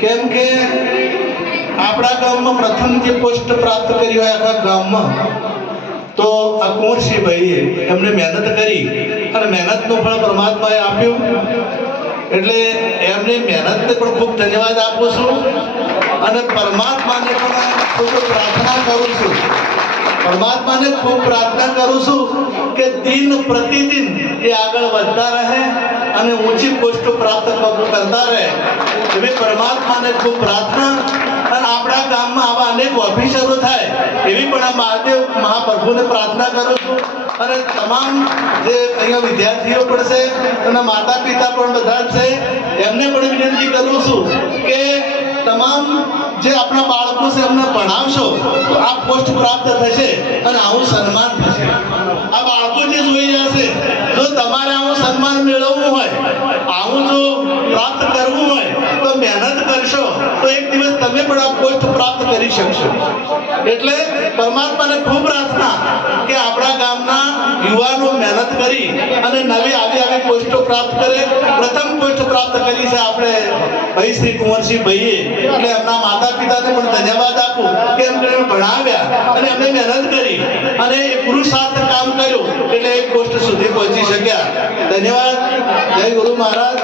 કેમ કે આપણા ગામમાં પ્રથમ જે પોસ્ટ પ્રાપ્ત કરી હોય આખા ગામમાં તો આ કુંવરસિંહભાઈએ એમને મહેનત કરી અને મહેનતનું ફળ પરમાત્માએ આપ્યું. એટલે એમની મહેનતને પણ ખૂબ ધન્યવાદ આપું છું અને પરમાત્માને પણ ખૂબ પ્રાર્થના કરું છું. પરમાત્માને ખૂબ પ્રાર્થના કરું છું કે દિન પ્રતિદિન એ આગળ વધતા રહે અને ઊંચી પોસ્ટો પ્રાપ્ત કરતા રહે એવી પરમાત્માને ખૂબ પ્રાર્થના. અને આપણા ગામમાં આવા અનેક ઓફિસરો થાય એવી પણ આ મહાદેવ મહાપ્રભુને પ્રાર્થના કરું છું. અને તમામ જે અહીંયા વિદ્યાર્થીઓ પણ છે એના માતા પિતા પણ બધા છે એમને પણ વિનંતી કરું છું કે તમામ જે આપણા બાળકો છે એમને ભણાવશો તો આ પોસ્ટ પ્રાપ્ત થશે અને આવું સન્માન થશે. આ બાળકો જે જોઈ જશે જો તમારે આવું સન્માન મેળવવું હોય આવું જો પ્રાપ્ત કરવું હોય તો મહેનત કરશો તો એક દિવસ તમે પણ આ પોસ્ટ પ્રાપ્ત કરી શકશો. એટલે પરમાત્માને ખૂબ પ્રાર્થના કે આપણા ગામના યુવાનો મહેનત કરી અને નવી આવી પોસ્ટો પ્રાપ્ત કરે. પ્રથમ પોસ્ટ પ્રાપ્ત કરી છે આપણે ભાઈ શ્રી કુંવરસિંહભાઈએ. એટલે એમના માતા પિતાને પણ ધન્યવાદ આપું કે એમને ભણાવ્યા અને એમને મહેનત કરી અને એ પુરુષાર્થ કામ કર્યું એટલે એ પોસ્ટ સુધી પહોંચી શક્યા. ધન્યવાદ. જય ગુરુ મહારાજ.